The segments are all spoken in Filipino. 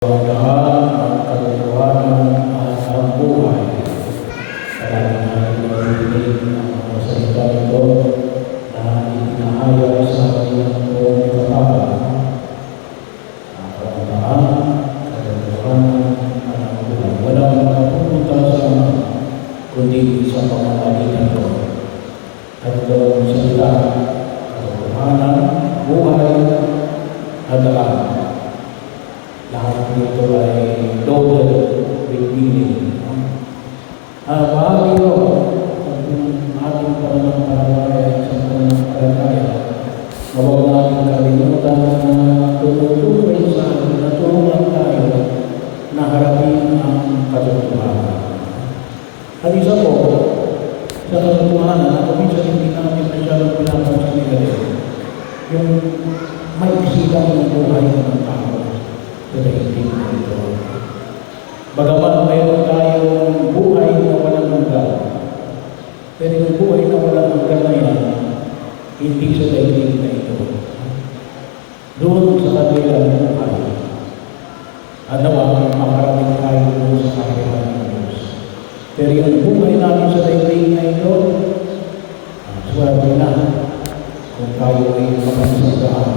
Dahan ang katotohanan at ang buhay. Kaya natin narinig ang mga salita ito na itinahayag sa ating buong kapal. Ang kauntaan, katotohanan at ang buhay. Walang makapunta sa kundi sa pamamagitan ko. At ito ang salita, katotohanan, buhay, at ang lahat nito ay loaded with meaning. Bahagi ito ang ating pananampalataya sa pananampalataya na huwag natin kalimutan na tumutuloy sa atin na tulungan tayo na harapin ang katotohanan. At isa po, sa katotohanan, ako minsan hindi namin masyadong pinapansin nila yung may isigang ng buhay ng tao. Bagaman mayroon tayong buhay na walang hanggan, pero yung buhay na walang hanggan na yan, hindi sa daigdig na ito. Doon sa kanilang buhay, nawa makarating tayo doon sa kahirapan ng Diyos. Pero yung buhay namin sa daigdig na ito, swerte na kung tayo ay makasagaan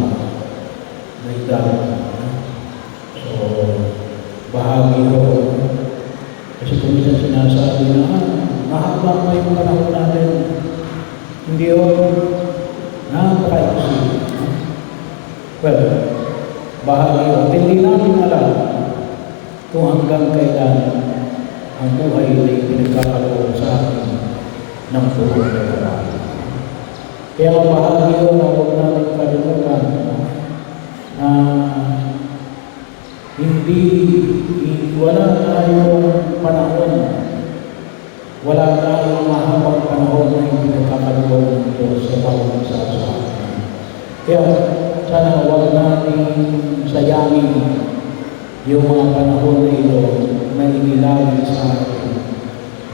na idaan. Bahagi ko. Kasi kung minsan sinasabi na, mahaba pa yung panahon natin. Hindi yun. Napaka-isip. Well, bahagi ko. Hindi namin alam kung hanggang kailan ang buhay ay pinagkakaroon sa atin ng buong kapal. Kaya bahagi ko na huwag natin kalimutan na wala tayong panahon, wala tayong mahabang panahon na hindi nagkakaroon ng Diyos sa bawat isa sa atin. Kaya sana huwag natin sayangin yung mga panahon na ito na inilagay sa atin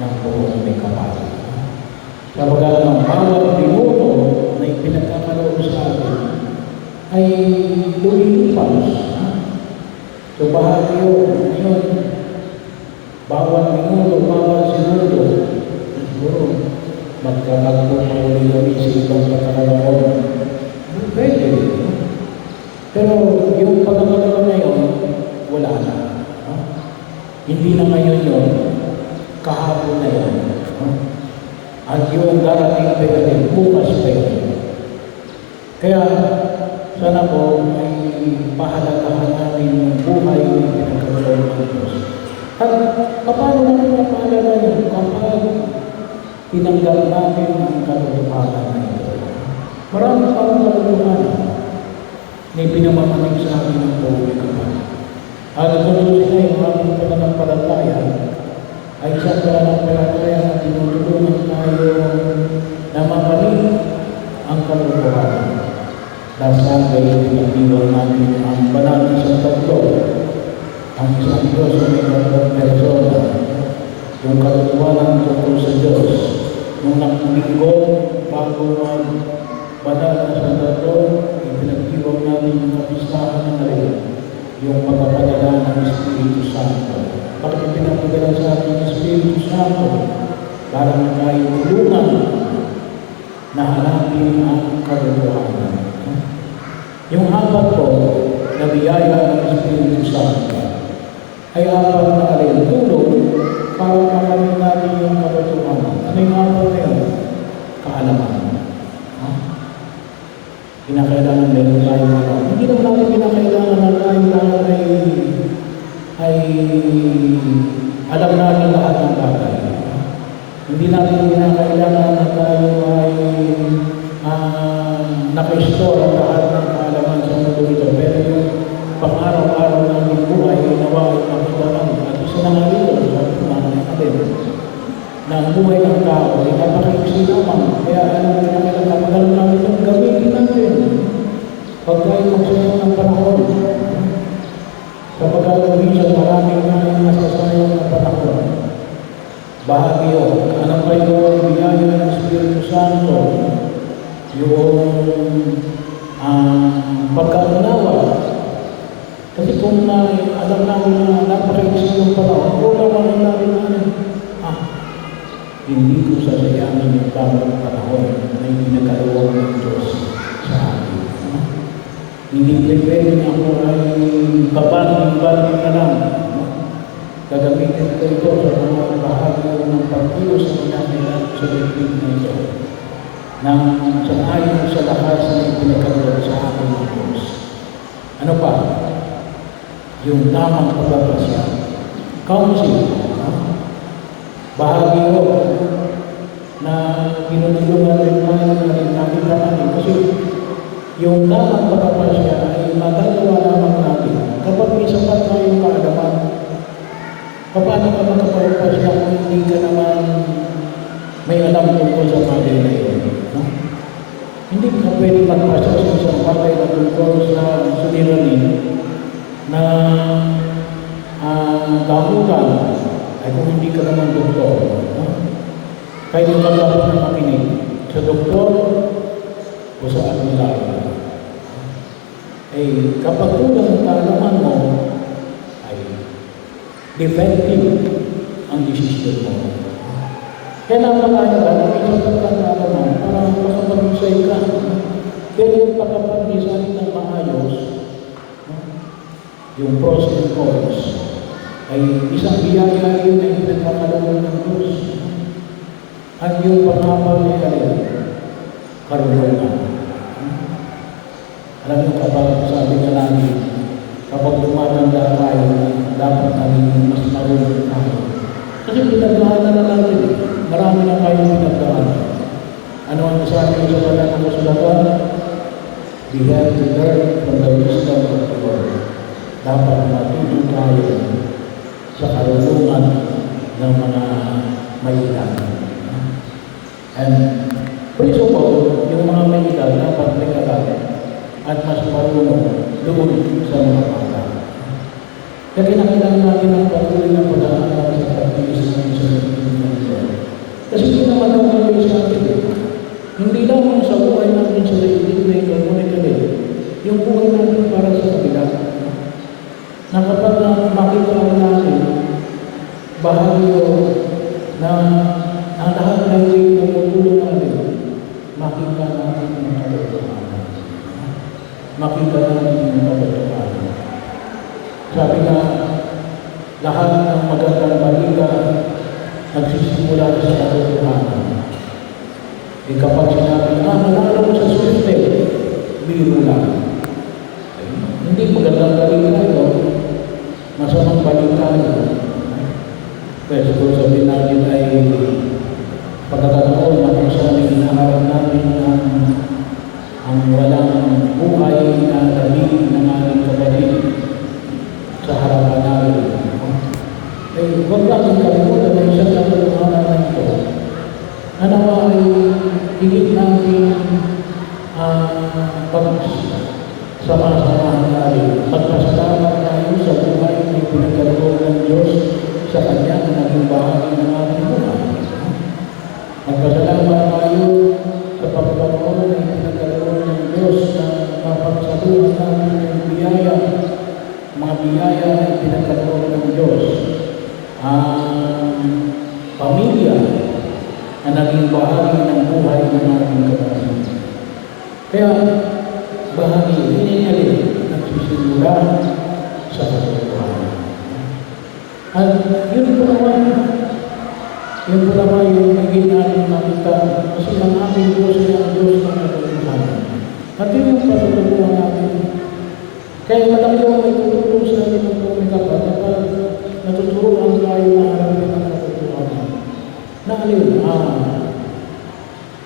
ng buong may kapal. Sabagat ng bawat minuto na ipinagkakaroon sa atin ay lumilipas. So bahagi yun, ngayon, bawat minuto, bawat segundo, siguro, magkakagpo na ulit kami sa ibang pagkakalaon. Pwede. Pero yung pagkakalaon na yun, wala na. Hindi na ngayon yun, kahapon na yun. At yung darating pa yun, bukas pa yun. Kaya, sana po ay pahalagahan natin yung buhay na pinagkakaroon ng Diyos. At paano natin mapahalaga yun kapag tinanggap natin ang katotohanan na ito? Marami pa ang katotohanan na pinamamanig sa akin ng buhay kapal. At kung sila yung ating pananampalataya ay isang pananampalataya na tinutulungan tayo na mapanig ang katotohanan. Dasal dari pinagdiwang natin ang banal na isang tatlo, ang isang Diyos na may tatlong persona, yung katotohanan tungkol sa Diyos. Nung nakulinggo, bago banal na isang tatlo, ipinagdiwang natin yung kapistahan ng rin, yung pagpapadala ng Espiritu Santo. Bakit ipinapadala sa ating Espiritu Santo? Para na tayo tulungan na hanapin ang katotohanan. Yung apat po na biyaya ng Espiritu Santo ay apat na tulong para makamit natin yung katotohanan. Ano yung apat na yun? Kaalaman. Kinakailangan meron tayo mga. Hindi naman natin kinakailangan na tayo lahat ay alam natin lahat ng bagay. Hindi natin kinakailangan na tayo ay naka-store ang lahat ng kaalaman sa mundo ito. Pero yung pang-araw-araw namin buhay ay nawa ay makita namin. At isa na nga ito, sabi ko natin, na ang buhay ng tao ay napaka-iksi naman. Kaya alam kinakailangan, magalang namin itong gamitin natin. Pag tayo magsayang ng panahon, kapag minsan maraming na nasasayang ng panahon, bahagi yun. Anong pa yung biyaya ng Espiritu Santo? Yung pagkaunawa. Kasi kung kung alam namin na napaka-exit ng panahon, wala namin namin na hindi ko sasayangin yung bawat panahon na pinagkaloob ng Diyos sa akin. Hindi pwede na ako ay babang-babang na lang. Gagamitin ko ito sa mga bahagi ng pagkilos sa pinakailan sa libig na ito nang sangayon sa lakas na pinagkaloob sa akin ng Diyos. Ano pa? Yung tamang pagbabasya. Counsel. Bahagi ko na pinunulungan rin nakita natin kasi yung tamang pagbabasya ay magagawa lamang natin kapag may sapat na yung kaalaman. Paano ka magpapagpasya kung hindi ka naman may alam tungkol sa bagay na yun? No? Hindi ka pwede magpasya sa isang bagay na tungkol sa suliranin na gamutan ay kung hindi ka naman doktor. No? Kaya yung dapat na makinig sa doktor o sa admiral. Kapag kulang ang kaalaman mo, ay defective ang desisyon mo. Kaya napakalaga na may isang pagkakaalaman para makapag-usay ka. Pero yung pagkapag-design ng maayos, yung pros and cons, ay isang biyaya rin na pinagkakalaman ng Diyos. At yung pangapal niya rin, karunungan. Alam niyo, kapag sabi nga namin, kapag tumatanda tayo, dapat namin mas marunong tayo. Kasi pinagdaanan na natin. Marami na kayo pinagdaanan. Ano ang sabi sa wala ng kasulatan? We have to learn from the wisdom of the Lord. Dapat matuto tayo sa karunungan ng mga may edad. And first of all, yung mga may edad dapat may edad at mas marunong doon sa mga bata. Kaya kinakailangan natin ang patuloy na pag-aaral sa pag-iis ng isa ng Lord. Kasi hindi naman ang gagawin sa atin. Hindi lamang sa buhay natin sa daigdig na ito, ngunit kami, yung buhay natin para sa kabila. Na kapag makita natin, bahagi na ang lahat na hindi pumutulong natin, makita natin yung katotohanan. Makita natin yung katotohanan. Sabi nga, lahat ng magandang balita nagsisimula sa katotohanan. Kapag sinabi, manalo mo sa swerte, biro lang. Hindi magandang balita ito, masamang balita ito. Kaya siguro sabihin natin ay pagkakataon na kung saan inaharap natin ang walang buhay na labi ng ating kapatid sa harapan natin. Huwag natin kalimutan na isang katotohanan na ito. Nawa ay higit natin pagsama-samahan natin. Magpasalamat tayo sa buhay na pinagkaloob ng Diyos sa Kanya na naging bahagi ng ating buhay. Magpasalamat tayo sa pagkakataon na pinagkaloob ng Diyos na mapagsaluhan natin yung biyaya, mga biyaya na pinagkaloob ng Diyos. Pamilya na naging bahagi ng buhay ng ating kapatid. Kaya, bahagi ini nagsisimula sa katotohanan. At yun po naman yung naging natin makita kasi ang ating Diyos ay ang Diyos ng katotohanan. At yun yung patutunan natin. Kaya malaki yung may tutulong sa atin ng pumikapat kapag natuturuan tayo na harapin ang katotohanan. Na alin,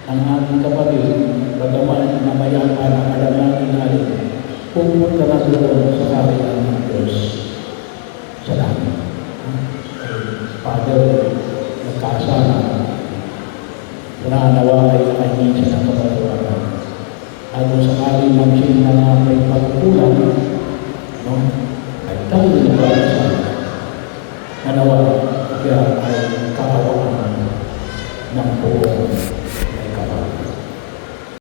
ang ating kapatid, bagaman na mayaman ang alam natin natin, pupunta na doon sa kaharian ng Diyos sa langit. Father, nagkasala, nananawa ay nakahingi siya ng kapatawaran. At kung sakaling mag-sin na may pagkukulang, ay tayo na sa nanawa